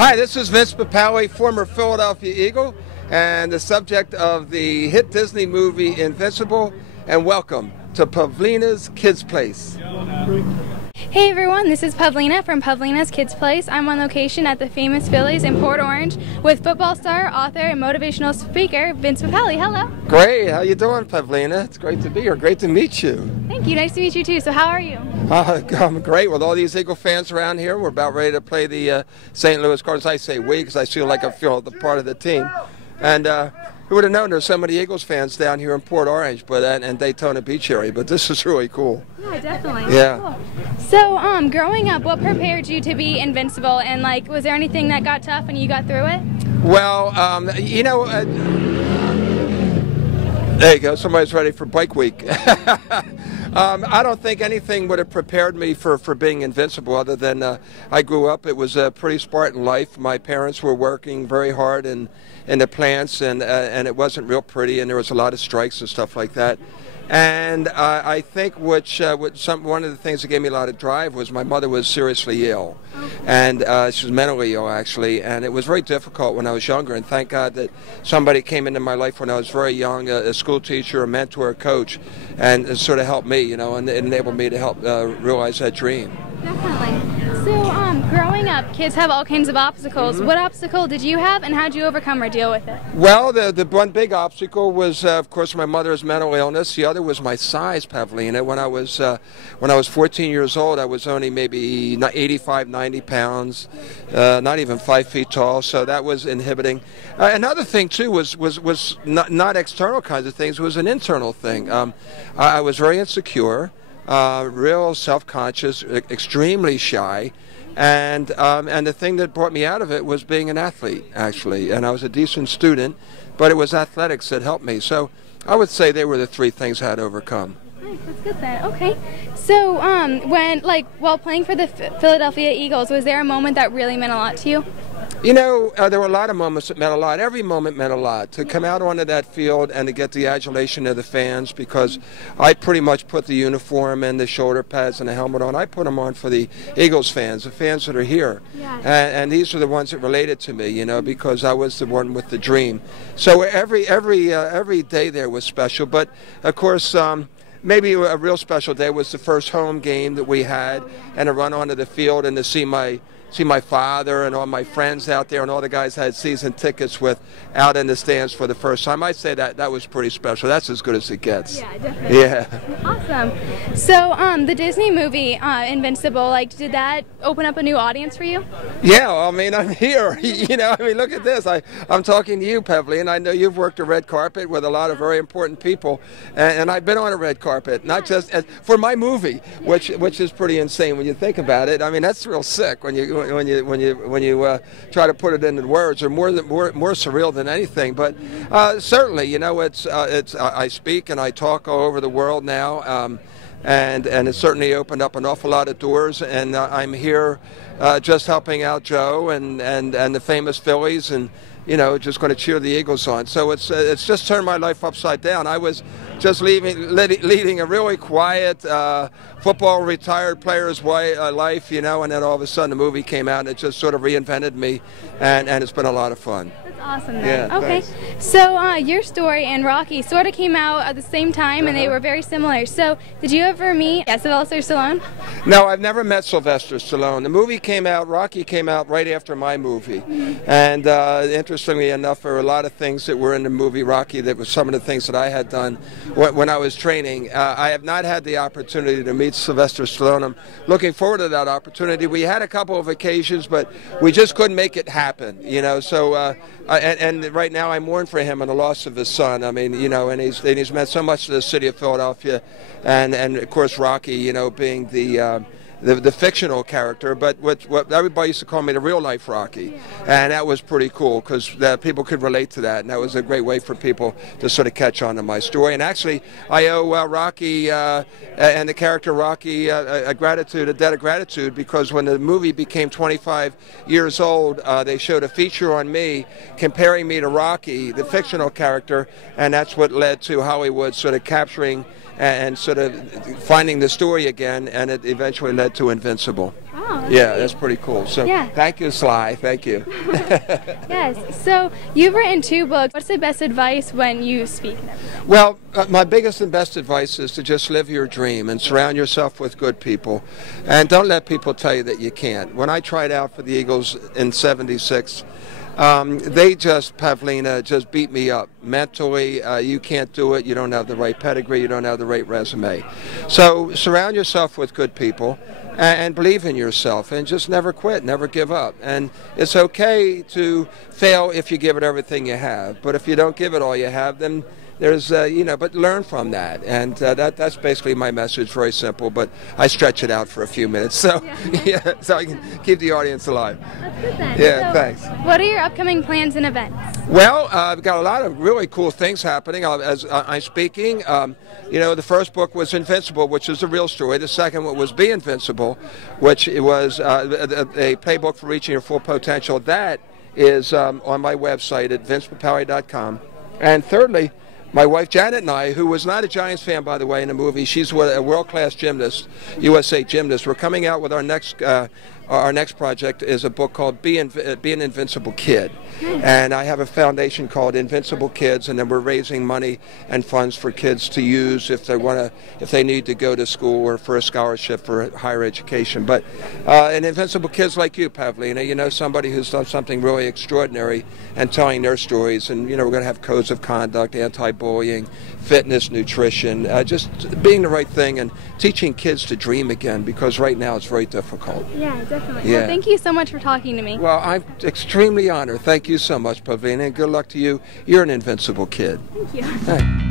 Hi, this is Vince Papale, former Philadelphia Eagle, and the subject of the hit Disney movie Invincible, and welcome to Pavlina's Kidz Place. Hey everyone, this is Pavlina from Pavlina's Kidz Place. I'm on location at the famous Phillies in Port Orange with football star, author, and motivational speaker Vince Papale. Hello. Great. How you doing, Pavlina? It's great to be here. Great to meet you. Thank you. Nice to meet you too. So how are you? I'm great. With all these Eagle fans around here, we're about ready to play the St. Louis Cardinals. I say we because I feel like I feel the part of the team. And who would have known there's so many Eagles fans down here in Port Orange, and Daytona Beach area? But this is really cool. Yeah, definitely. Yeah. Cool. So, growing up, what prepared you to be invincible? And was there anything that got tough and you got through it? Well, there you go. Somebody's ready for Bike Week. I don't think anything would have prepared me for being invincible other than I grew up. It was a pretty Spartan life. My parents were working very hard in the plants, and it wasn't real pretty, and there was a lot of strikes and stuff like that. And I think one of the things that gave me a lot of drive was my mother was seriously ill, and she was mentally ill actually, and it was very difficult when I was younger. And thank God that somebody came into my life when I was very young, a school teacher, a mentor, a coach, and sort of helped me, and it enabled me to help realize that dream. Definitely. So, growing up, kids have all kinds of obstacles. Mm-hmm. What obstacle did you have, and how did you overcome or deal with it? Well, the one big obstacle was, of course, my mother's mental illness. The other was my size, Pavlina. When I was 14 years old, I was only maybe 85, 90 pounds, not even 5 feet tall. So that was inhibiting. Another thing too was not external kinds of things. It was an internal thing. I was very insecure. Real self-conscious, extremely shy, and the thing that brought me out of it was being an athlete, actually. And I was a decent student, but it was athletics that helped me. So I would say they were the three things I had to overcome. Nice, that's good then. Okay. So while playing for the Philadelphia Eagles, was there a moment that really meant a lot to you? There were a lot of moments that meant a lot. Every moment meant a lot. To come out onto that field and to get the adulation of the fans, because I pretty much put the uniform and the shoulder pads and the helmet on. I put them on for the Eagles fans, the fans that are here. Yeah. And these are the ones that related to me, because I was the one with the dream. So every day there was special. But, of course, maybe a real special day was the first home game that we had, and to run onto the field and to see my father and all my friends out there, and all the guys I had season tickets with out in the stands for the first time. I'd say that was pretty special. That's as good as it gets. Yeah, definitely. Yeah. Awesome. So, the Disney movie Invincible, did that open up a new audience for you? Yeah, I'm here. Look at this. I'm talking to you, Pavlina, and I know you've worked a red carpet with a lot of very important people, and I've been on a red carpet, not just for my movie, which is pretty insane when you think about it. That's real sick when you try to put it into words, or more surreal than anything. But certainly, I speak and I talk all over the world now, and it certainly opened up an awful lot of doors. And I'm here just helping out Joe and the famous Phillies, and just going to cheer the Eagles on. So it's just turned my life upside down. I was just leading a really quiet football retired player's life, and then all of a sudden the movie came out and it just sort of reinvented me, and it's been a lot of fun. That's awesome then. Yeah, okay. Thanks. So your story and Rocky sort of came out at the same time, and they were very similar. So did you ever meet Sylvester Stallone? No, I've never met Sylvester Stallone. The movie came out, Rocky came out right after my movie. Mm-hmm. And interestingly enough, there were a lot of things that were in the movie Rocky that were some of the things that I had done when I was training. I have not had the opportunity to meet Sylvester Stallone. I'm looking forward to that opportunity. We had a couple of occasions, but we just couldn't make it happen, So, and right now I mourn for him and the loss of his son. And he's meant so much to the city of Philadelphia, and of course Rocky, being the fictional character, but what everybody used to call me the real life Rocky, and that was pretty cool because people could relate to that, and that was a great way for people to sort of catch on to my story. And actually, I owe Rocky and the character Rocky a debt of gratitude, because when the movie became 25 years old, they showed a feature on me comparing me to Rocky, the fictional character, and that's what led to Hollywood sort of capturing and sort of finding the story again, and it eventually led to Invincible. Oh, yeah, that's pretty cool. So thank you, Sly. Thank you. Yes. So you've written 2 books. What's the best advice when you speak? Well, my biggest and best advice is to just live your dream and surround yourself with good people, and don't let people tell you that you can't. When I tried out for the Eagles in '76, Pavlina just beat me up mentally. You can't do it. You don't have the right pedigree. You don't have the right resume. So surround yourself with good people and believe in yourself, and just never quit, never give up. And it's okay to fail if you give it everything you have. But if you don't give it all you have, then there's, but learn from that. And that's basically my message, very simple, but I stretch it out for a few minutes. So, so I can keep the audience alive. That's good then. Yeah, so thanks. What are your upcoming plans and events? Well, I've got a lot of really cool things happening as I'm speaking. The first book was Invincible, which is a real story. The second one was Be Invincible, which was a playbook for reaching your full potential. That is on my website at vincepapale.com. And thirdly, my wife Janet and I, who was not a Giants fan, by the way, in the movie, she's a world-class gymnast, USA gymnast. We're coming out with our next project is a book called Be an Invincible Kid. And I have a foundation called Invincible Kidz, and then we're raising money and funds for kids to use if they need to go to school or for a scholarship for higher education. But an Invincible Kids like you, Pavlina, somebody who's done something really extraordinary and telling their stories. And, we're going to have codes of conduct, anti-bullying, fitness, nutrition, just being the right thing and teaching kids to dream again, because right now it's very difficult. Yeah, definitely. Yeah. Well, thank you so much for talking to me. Well, I'm extremely honored. Thank you so much, Pavlina, and good luck to you. You're an invincible kid. Thank you. Thanks.